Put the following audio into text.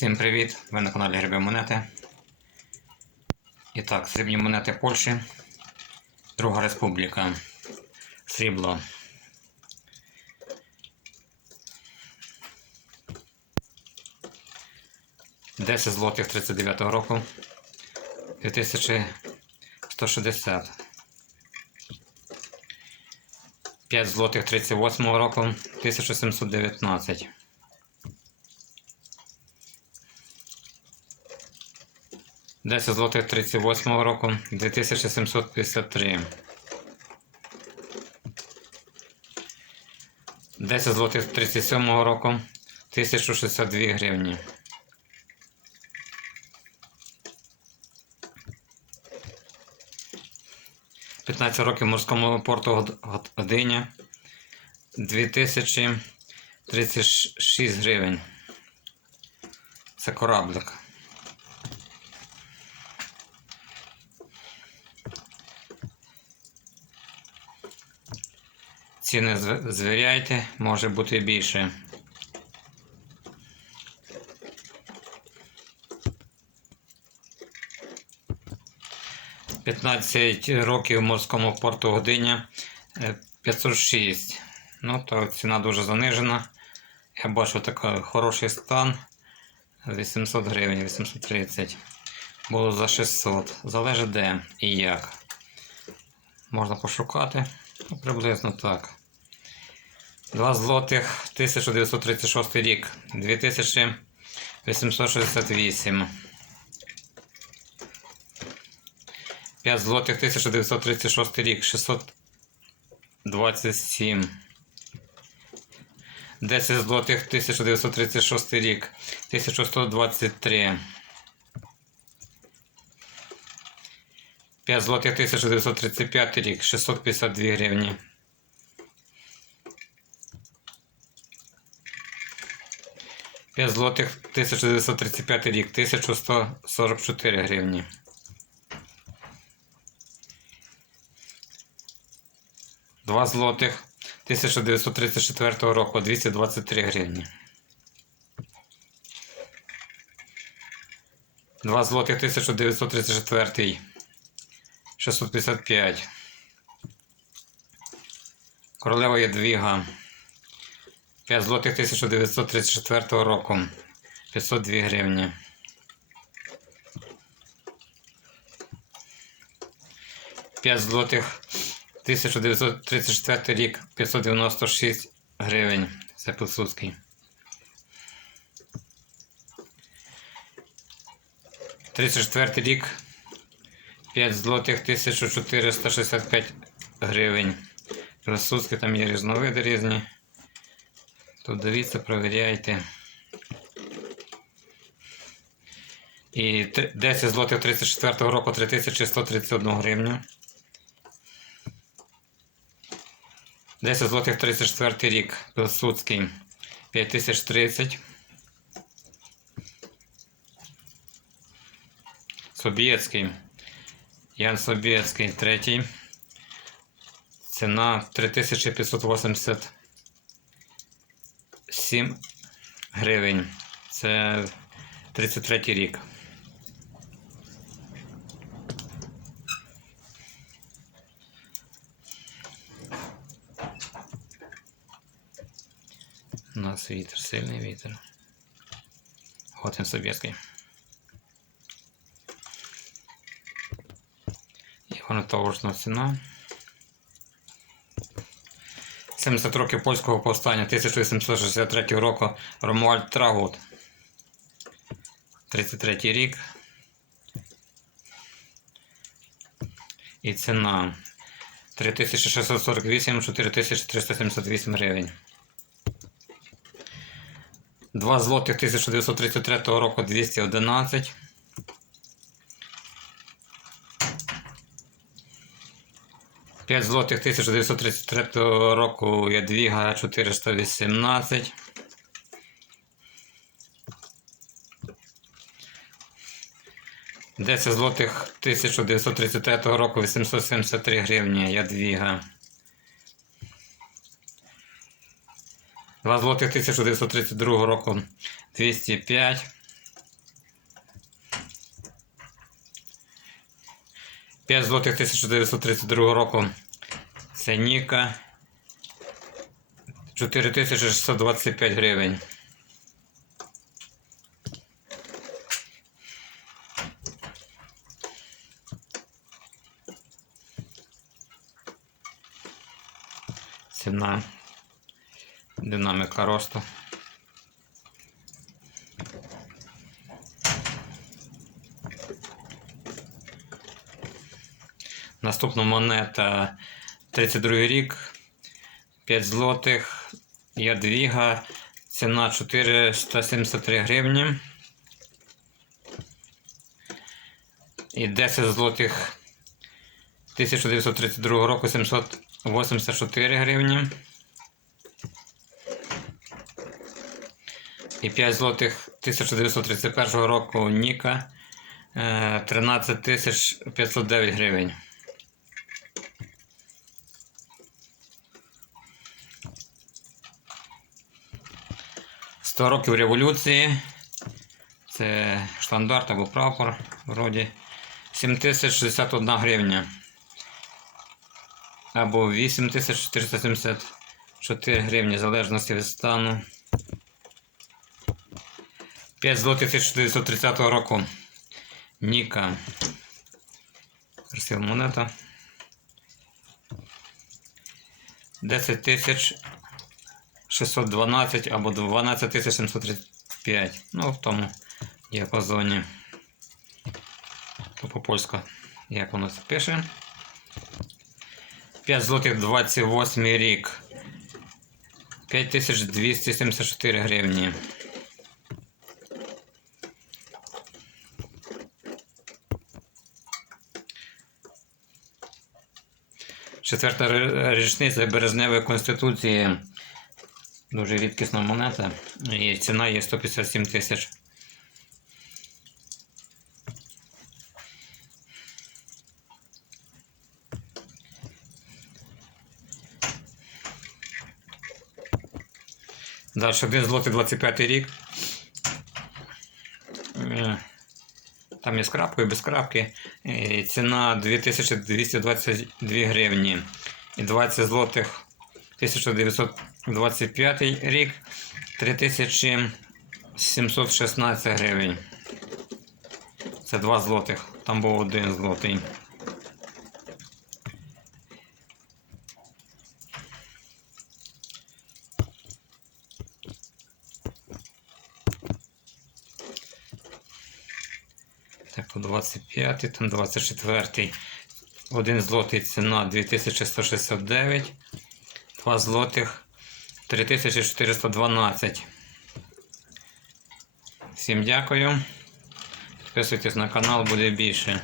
Всім привіт! Ви на каналі Гриби Монети. І так, срібні монети Польщі. Друга республіка. Срібло. Десять злотих 39-го року. 2160. 5 злотих 38 року. 1719. 10 злотих 38 року 2753. 10 злотих 37 року 1062 гривні. П'ятнадцять років морському порту Год- Год- Годиня 2036 гривень. Це кораблик. Ціни звіряйте, може бути більше. П'ятнадцять років в морському порту Годиня е, 506. Ну, то ціна дуже занижена. Я бачу такий хороший стан. 800 гривень, 830. Було за 600. Залежить де і як. Можна пошукати. Ну, приблизно так. 2 злотих 1936 рік 2868. 5 злотих 1936 рік 627. 10 злотих 1936 рік 1123. 5 злотих 1935 рік 652 гривні. П'ять злотих 1935 рік 1144 гривні. Два злотих 1934 року 223 гривні. Два злотих 1934 655. Королева Ядвіга. 5 злотих 1934 року. 502 гривні. П'ять злотих 1934 рік 596 гривень. Це Пилсудський. Тридцять четвертий рік 5 злотих 1465 гривень. Присутські там є різновиди різні. Тут дивіться, провіряйте. І 10 злотих 34 року 3131 гривню. 10 злотих 34 рік. Пилсудський 5030. Собєцький. Ян Собєцький, третій. Ціна 3587 гривень. Це 33 рік. У нас вітер, сильний вітер. От він совєтський. І вона товарна ціна. 70 років польського повстання 1863 року Ромуальд Трагут. 33 рік. І ціна 3648 4378 гривень. 2 злотих 1933 року 211. П'ять злотих 1933 року Ядвіга 418. Десять злотих 1933 року 873 гривні Ядвіга. 2 злотих 1932 року 205. 5 злотих 1932 року. Це Ніка. 4625 гривень. Ціна. Динаміка росту. Наступна монета 32 рік. 5 злотих. Ядвіга. Ціна 473 гривні. І 10 злотих 1932 року 784 гривні. І 5 злотих 1931 року Ніка е, 13 509 гривень. Сто років революції. Це штандарт або прапор. Вроді 7061 гривня. Або 8474 гривні, в залежності від стану. 5 злотих 1930 року. Ніка. Красива монета. 10 тисяч 612 або 12 тисяч 735. Ну, в тому діапазоні. То по польську, як воно це пише. 5 злотих 28 рік. 5274 гривні. Четверта річниця Березневої конституції. Дуже рідкісна монета. І ціна є 157 тисяч. Далі 1 злотий 25 рік. Е, Там є з крапкою, без крапки. І ціна 2222 гривні. І 20 злотих 1925 рік 3716 гривень. Це 2 злотих. Там був один злотий. Так, по 25, там 24. Один злотий ціна 2169. 2 злотих 3412. Всім дякую. Підписуйтесь на канал, буде більше.